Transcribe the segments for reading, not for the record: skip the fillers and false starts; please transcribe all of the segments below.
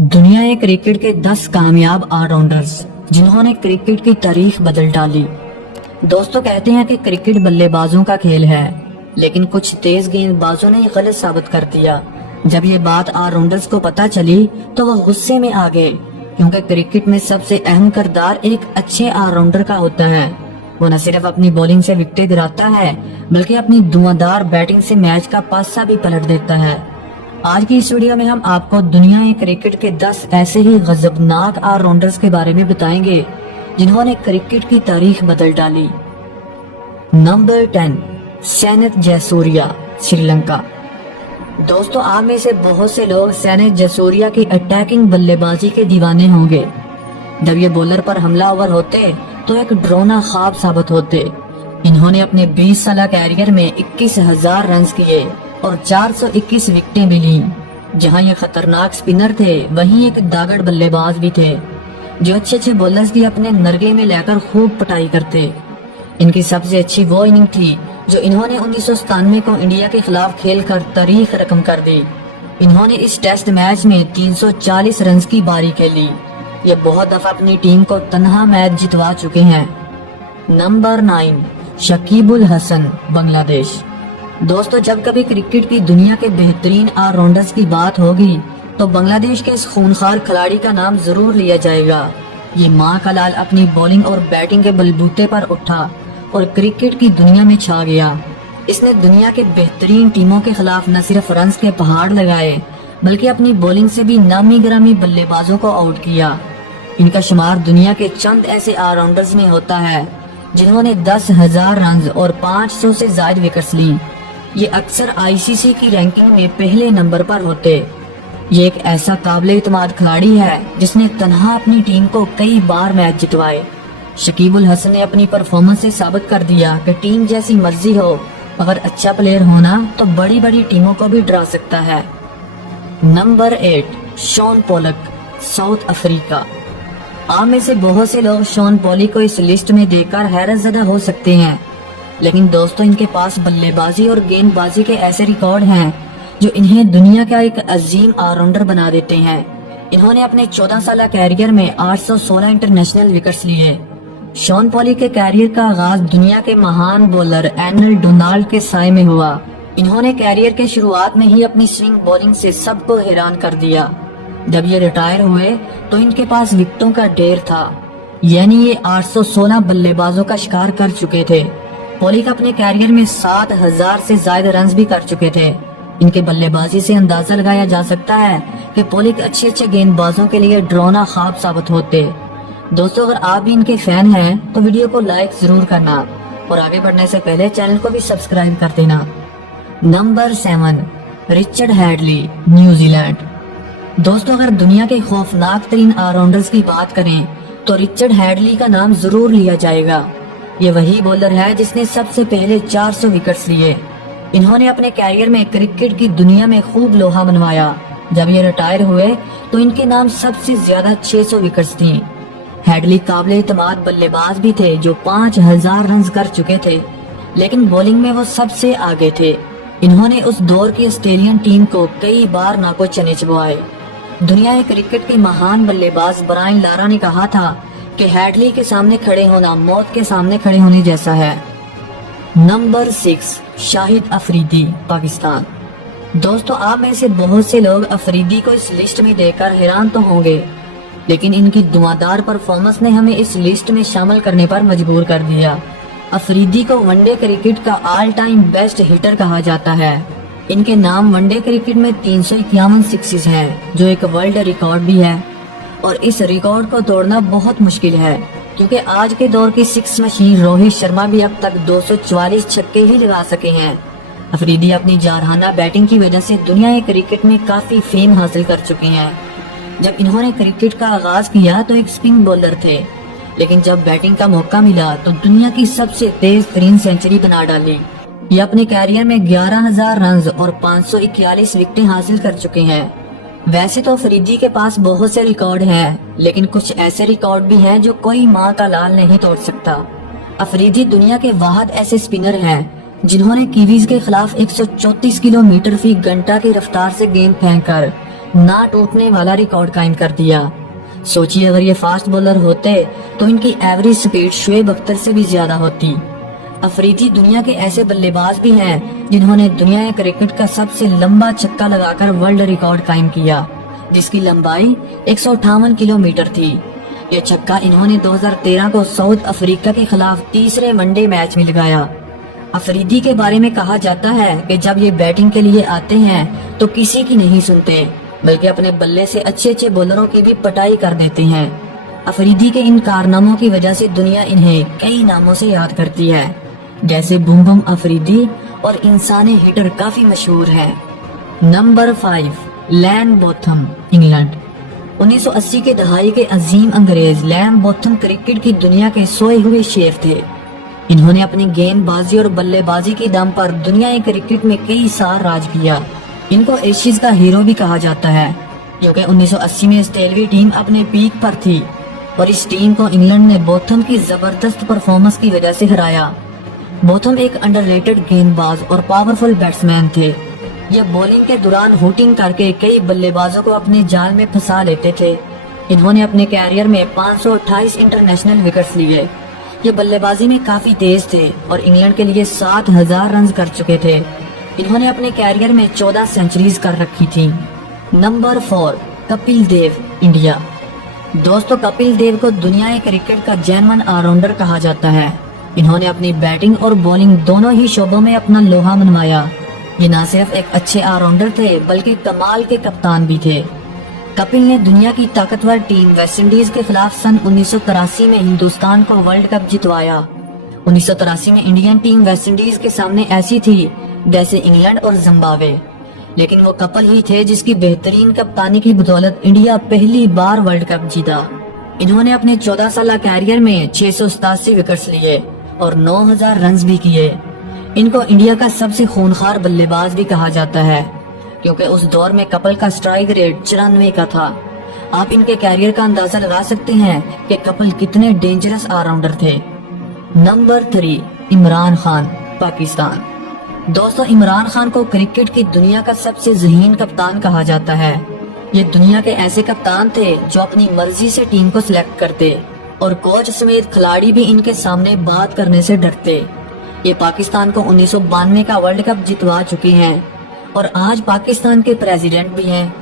दुनिया क्रिकेट के 10 कामयाब ऑलराउंडर्स जिन्होंने क्रिकेट की तारीख बदल डाली। दोस्तों, कहते हैं कि क्रिकेट बल्लेबाजों का खेल है, लेकिन कुछ तेज गेंदबाजों ने गलत साबित कर दिया। जब ये बात ऑलराउंडर्स को पता चली तो वो गुस्से में आ गए, क्योंकि क्रिकेट में सबसे अहम किरदार एक अच्छे ऑलराउंडर का होता है। वो न सिर्फ अपनी बॉलिंग से विकेटें गिराता है, बल्कि अपनी धुआंधार बैटिंग से मैच का पासा भी पलट देता है। आज की इस वीडियो में हम आपको दुनिया क्रिकेट के 10 ऐसे ही गजबनाक ऑलराउंडर्स के बारे में बताएंगे जिन्होंने क्रिकेट की तारीख बदल डाली। नंबर 10, सैनिक जयसूर्या, श्रीलंका। दोस्तों, आप में से बहुत से लोग सैनिक जयसूर्या की अटैकिंग बल्लेबाजी के दीवाने होंगे। जब ये बॉलर पर हमलावर होते तो एक डरावना ख्वाब साबित होते। इन्होंने अपने 20 साल कैरियर में 21,000 रन किए और 421 विकेटें भी ली। जहां ये खतरनाक स्पिनर थे, वहीं एक दागड़ बल्लेबाज भी थे जो अच्छे बॉलर्स की अपने नरगे में लेकर खूब पटाई करते। इनकी सबसे अच्छी वो इनिंग थी जो इन्होंने 1997 को इंडिया के खिलाफ खेलकर तारीख रकम कर दी। इन्होंने इस टेस्ट मैच में 340 रन की बारी खेली। ये बहुत दफा अपनी टीम को तन्हा मैच जितवा चुके हैं। नंबर 9, शकीब उल हसन, बांग्लादेश। दोस्तों, जब कभी क्रिकेट की दुनिया के बेहतरीन ऑलराउंडर्स की बात होगी तो बांग्लादेश के इस खूनखार खिलाड़ी का नाम जरूर लिया जाएगा। ये माँ का लाल अपनी बॉलिंग और बैटिंग के बलबूते पर उठा और क्रिकेट की दुनिया में छा गया। इसने दुनिया के बेहतरीन टीमों के खिलाफ न सिर्फ रन्स के पहाड़ लगाए, बल्कि अपनी बॉलिंग से भी नामी गिरामी बल्लेबाजों को आउट किया। इनका शुमार दुनिया के चंद ऐसे ऑलराउंडर्स में होता है जिन्होंने 10,000 रन और 500 से ज्यादा विकेट्स ली। ये अक्सर आईसीसी की रैंकिंग में पहले नंबर पर होते। ये एक ऐसा काबिल इत्मीनान खिलाड़ी है जिसने तन्हा अपनी टीम को कई बार मैच जितवाए। शकीब उल हसन ने अपनी परफॉर्मेंस से साबित कर दिया कि टीम जैसी मर्जी हो, अगर अच्छा प्लेयर होना तो बड़ी बड़ी टीमों को भी डरा सकता है। Number 8, Shaun Pollock, South Africa. आप में से बहुत से लोग शॉन पॉली को इस लिस्ट में देखकर हैरतज़दा हो सकते हैं, लेकिन दोस्तों, इनके पास बल्लेबाजी और गेंदबाजी के ऐसे रिकॉर्ड हैं जो इन्हें दुनिया का एक अजीम ऑलराउंडर बना देते हैं। इन्होंने अपने 14 साल कैरियर में 816 इंटरनेशनल विकेट्स लिए। शॉन पॉली के कैरियर का आगाज दुनिया के महान बॉलर एर्नल डोनाल्ड के साए में हुआ। इन्होंने कैरियर के शुरुआत में ही अपनी स्विंग बॉलिंग से सबको हैरान कर दिया। जब ये रिटायर हुए तो इनके पास विकेटों का ढेर था, यानी ये 816 बल्लेबाजों का शिकार कर चुके थे। पॉलिक अपने कैरियर में 7,000 से ज्यादा रन भी कर चुके थे। इनके बल्लेबाजी से अंदाजा लगाया जा सकता है कि पॉलिक अच्छे गेंदबाजों के लिए डरावना ख्वाब साबित होते। दोस्तों, अगर आप भी इनके फैन हैं तो वीडियो को लाइक जरूर करना और आगे बढ़ने से पहले चैनल को भी सब्सक्राइब कर देना। Number 7, Richard Hadley, New Zealand. दोस्तों, अगर दुनिया के खौफनाक तरीन ऑलराउंडर्स की बात करें तो रिचर्ड हैडली का नाम जरूर लिया जाएगा। ये वही बॉलर है जिसने सबसे पहले 400 विकेट्स लिए। इन्होंने अपने कैरियर में क्रिकेट की दुनिया में खूब लोहा मनवाया। जब ये रिटायर हुए तो इनके नाम सबसे ज्यादा 600 विकेट्स थी। हैडली काबिल इत्मीनान बल्लेबाज भी थे जो 5,000 रन कर चुके थे, लेकिन बॉलिंग में वो सबसे आगे थे। इन्होंने उस दौर की ऑस्ट्रेलियन टीम को कई बार नाको चने चबवाए। दुनिया क्रिकेट के महान बल्लेबाज ब्रायन लारा ने कहा था कि हैडली के सामने खड़े होना मौत के सामने खड़े होने जैसा है। नंबर 6, शाहिद अफरीदी, पाकिस्तान। दोस्तों, आप में से बहुत से लोग अफरीदी को इस लिस्ट में देखकर हैरान तो होंगे, लेकिन इनकी धुआंधार परफॉर्मेंस ने हमें इस लिस्ट में शामिल करने पर मजबूर कर दिया। अफरीदी को वनडे क्रिकेट का ऑल टाइम बेस्ट हिटर कहा जाता है। इनके नाम वनडे क्रिकेट में 351 सिक्सेस हैं, जो एक वर्ल्ड रिकॉर्ड भी है, और इस रिकॉर्ड को तोड़ना बहुत मुश्किल है, क्योंकि आज के दौर की सिक्स मशीन रोहित शर्मा भी अब तक 244 छक्के ही लगा सके हैं। अफरीदी अपनी जारहाना बैटिंग की वजह से दुनिया क्रिकेट में काफी फेम हासिल कर चुके हैं। जब इन्होंने क्रिकेट का आगाज किया तो एक स्पिन बॉलर थे, लेकिन जब बैटिंग का मौका मिला तो दुनिया की सबसे तेज तरीन सेंचुरी बना डाली। ये अपने कैरियर में 11,000 रन और 541 विकेटें हासिल कर चुके हैं। वैसे तो अफरीदी के पास बहुत से रिकॉर्ड हैं, लेकिन कुछ ऐसे रिकॉर्ड भी हैं जो कोई माँ का लाल नहीं तोड़ सकता। अफरीदी दुनिया के वाहिद ऐसे स्पिनर हैं जिन्होंने कीवीज के खिलाफ 134 किलोमीटर फी घंटा की रफ्तार से गेंद फेंककर ना टूटने वाला रिकॉर्ड कायम कर दिया। सोचिए अगर ये फास्ट बॉलर होते तो इनकी एवरेज स्पीड शुएब अख्तर से भी ज्यादा होती। अफरीदी दुनिया के ऐसे बल्लेबाज भी हैं जिन्होंने दुनिया के क्रिकेट का सबसे लंबा छक्का लगाकर वर्ल्ड रिकॉर्ड कायम किया, जिसकी लंबाई 158 किलोमीटर थी। ये छक्का इन्होंने 2013 को साउथ अफ्रीका के खिलाफ तीसरे वनडे मैच में लगाया। अफरीदी के बारे में कहा जाता है कि जब ये बैटिंग के लिए आते हैं तो किसी की नहीं सुनते, बल्कि अपने बल्ले से अच्छे अच्छे बॉलरों की भी पटाई कर देते हैं। अफरीदी के इन कारनामों की वजह से दुनिया इन्हें कई नामों से याद करती है, जैसे बूम बूम अफरीदी और इंसानी हिटर काफी मशहूर है। नंबर 5, लैन बोथम, इंग्लैंड। 1980 के दहाई के अजीम अंग्रेज लैन बोथम क्रिकेट की दुनिया के सोए हुए शेर थे। इन्होंने अपनी गेंदबाजी और बल्लेबाजी की दम पर दुनिया के क्रिकेट में कई साल राज किया। इनको एशियज का हीरो भी कहा जाता है, क्योंकि 1980 में ऑस्ट्रेलियाई टीम अपने पीक पर थी और इस टीम को इंग्लैंड ने बोथम की जबरदस्त परफॉर्मेंस की वजह से हराया। बोथम एक अंडररेटेड गेंदबाज और पावरफुल बैट्समैन थे। ये बॉलिंग के दौरान हुटिंग करके कई बल्लेबाजों को अपने जाल में फंसा लेते थे। इन्होंने अपने कैरियर में 528 इंटरनेशनल विकेट्स लिए। ये बल्लेबाजी में काफी तेज थे और इंग्लैंड के लिए 7000 रन कर चुके थे। इन्होंने अपने कैरियर में 14 सेंचुरीज कर रखी थी। Number 4, Kapil Dev, India. दोस्तों, कपिल देव को दुनिया के क्रिकेट का जेन्युइन ऑलराउंडर कहा जाता है। इन्होंने अपनी बैटिंग और बॉलिंग दोनों ही शोबों में अपना लोहा मनवाया। ये न सिर्फ एक अच्छे ऑलराउंडर थे बल्कि कमाल के कप्तान भी थे। कपिल ने दुनिया की ताकतवर टीम वेस्टइंडीज के खिलाफ सन 1983 में हिंदुस्तान को वर्ल्ड कप जितवाया। 1983 में इंडियन टीम वेस्टइंडीज के सामने ऐसी थी जैसे इंग्लैंड और जिम्बाब्वे, लेकिन वो कपिल ही थे जिसकी बेहतरीन कप्तानी की बदौलत इंडिया पहली बार वर्ल्ड कप जीता। इन्होंने अपने 14 साल कैरियर में 687 विकेट्स लिए और 9000 रन भी किए। इनको इंडिया का सबसे खूनखार बल्लेबाज भी कहा जाता है, क्योंकि उस दौर में कपिल का स्ट्राइक रेट 94 का था। आप इनके कैरियर का अंदाजा लगा सकते हैं कि कपिल कितने डेंजरस ऑलराउंडर थे। नंबर 3, इमरान खान, पाकिस्तान। दोस्तों, इमरान खान को क्रिकेट की दुनिया का सबसे ज़हीन कप्तान कहा जाता है। ये दुनिया के ऐसे कप्तान थे जो अपनी मर्जी से टीम को सिलेक्ट करते और कोच समेत खिलाड़ी भी इनके सामने बात करने से डरते। ये पाकिस्तान को 1992 का वर्ल्ड कप जितवा चुके हैं और आज पाकिस्तान के प्रेसिडेंट भी हैं।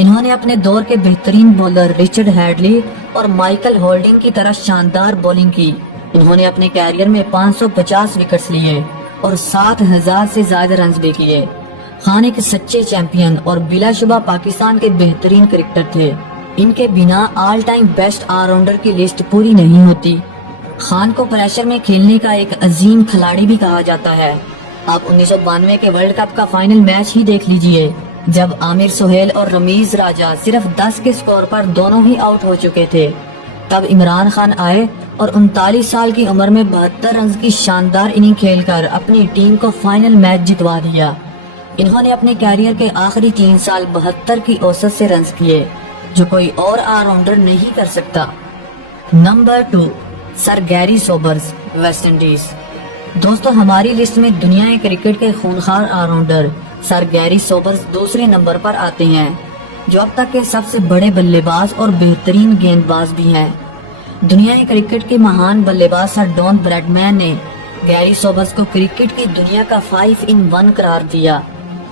इन्होंने अपने दौर के बेहतरीन बॉलर रिचर्ड हैडली और माइकल होल्डिंग की तरह शानदार बॉलिंग की। इन्होंने अपने कैरियर में 550 विकेट्स लिए और 7000 से ज्यादा रन भी किए। खान एक सच्चे चैंपियन और बिलाशुबा पाकिस्तान के बेहतरीन क्रिकेटर थे। इनके बिना ऑल टाइम बेस्ट ऑलराउंडर की लिस्ट पूरी नहीं होती। खान को प्रेशर में खेलने का एक अजीम खिलाड़ी भी कहा जाता है। आप 1992 के वर्ल्ड कप का फाइनल मैच ही देख लीजिए, जब आमिर सोहेल और रमीज राजा सिर्फ 10 के स्कोर पर दोनों ही आउट हो चुके थे। तब इमरान खान आए और 39 साल की उम्र में 72 रन की शानदार इनिंग खेलकर अपनी टीम को फाइनल मैच जितवा दिया। इन्होंने अपने कैरियर के आखिरी 3 साल 72 की औसत से रन किए, जो कोई और ऑलराउंडर नहीं कर सकता। Number 2, sir Garry Sobers, West Indies. दोस्तों, हमारी लिस्ट में दुनिया के क्रिकेट के खूनखार ऑलराउंडर सर गैरी सोबर्स दूसरे नंबर पर आते हैं, जो अब तक के सबसे बड़े बल्लेबाज और बेहतरीन गेंदबाज भी हैं। दुनिया के क्रिकेट के महान बल्लेबाज सर डॉन ब्रैडमैन ने गैरी सोबर्स को क्रिकेट की दुनिया का 5 in 1 करार दिया,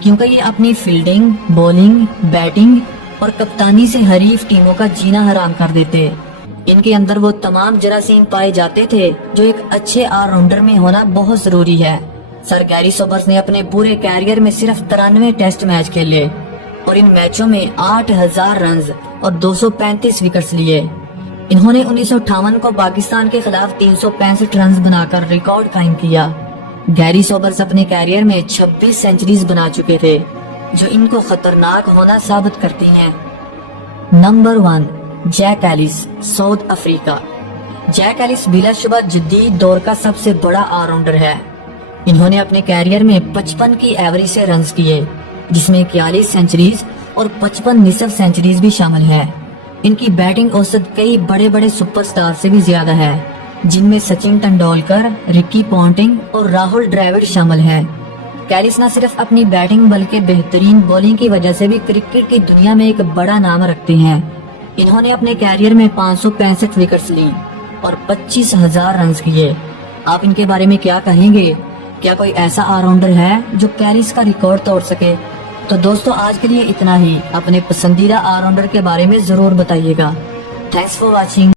क्योंकि ये अपनी फील्डिंग, बॉलिंग, बैटिंग और कप्तानी से हरीफ टीमों का जीना हराम कर देते। इनके अंदर वो तमाम जरासीम पाए जाते थे जो एक अच्छे ऑलराउंडर में होना बहुत जरूरी है। सर गैरी सोबर्स ने अपने पूरे कैरियर में सिर्फ 93 टेस्ट मैच खेले और इन मैचों में 8000 रन और 235 विकेट्स लिए। इन्होंने 1958 को पाकिस्तान के खिलाफ 365 रन बनाकर रिकॉर्ड कायम किया। गैरी सोबर्स अपने कैरियर में 26 सेंचुरीज बना चुके थे, जो इनको खतरनाक होना साबित करती हैं। Number 1, Jack Ellis, South Africa. Jack Ellis बिलाशुबा जदीद दौर का सबसे बड़ा ऑलराउंडर है। इन्होंने अपने कैरियर में 55 की एवरेज से रन किए, जिसमें 41 सेंचुरीज और 55 निसफ सेंचुरीज भी शामिल है। इनकी बैटिंग औसत कई बड़े बड़े सुपरस्टार से भी ज्यादा है, जिनमें सचिन तेंदुलकर, रिकी पॉन्टिंग और राहुल द्रविड़ शामिल हैं। کیرس نہ صرف اپنی بیٹنگ بلکہ بہترین بولنگ کی وجہ سے بھی کرکٹ کی دنیا میں ایک بڑا نام رکھتے ہیں۔ انہوں نے اپنے کیریئر میں 565 وکٹس لی اور 25,000 رنز کیے۔ آپ ان کے بارے میں کیا کہیں گے؟ کیا کوئی ایسا آل راؤنڈر ہے جو کیرس کا ریکارڈ توڑ سکے؟ تو دوستو آج کے لیے اتنا ہی۔ اپنے پسندیدہ آل راؤنڈر کے بارے میں ضرور بتائیے گا۔ Thanks for watching.